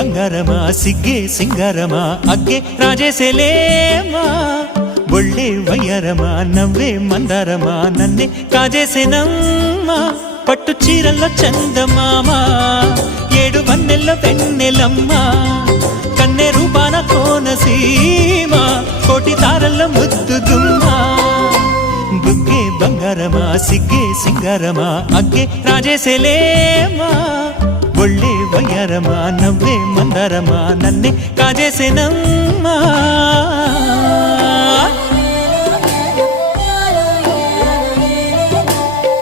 ಬಂಗಾರಮ ಸಿಗ್ಗೆ ಸಿಂಗಾರಮ ಅಗ್ಗೆ ರಾಜೇಸೆಲೇಮಾ ಒಳ್ಳೆ వయ్యారమ నవ్వే మందారమ నన్నే కాజేసేనమ్మ పట్టు చీరల్లో చందమామ ఏడు వన్నెల్లో వెన్నెలమ్మ కన్నె రూపాన కోనసీమ కోటి తారల్లో ముద్దుగుమ్మ బుగ్గే బంగారమ సిగ్గే సింగారమ అగ్గే రాజేసెలేమా ఒళ్ళే వయ్యారమ నవ్వే మందారమ నన్నే కాజేసేనమ్మ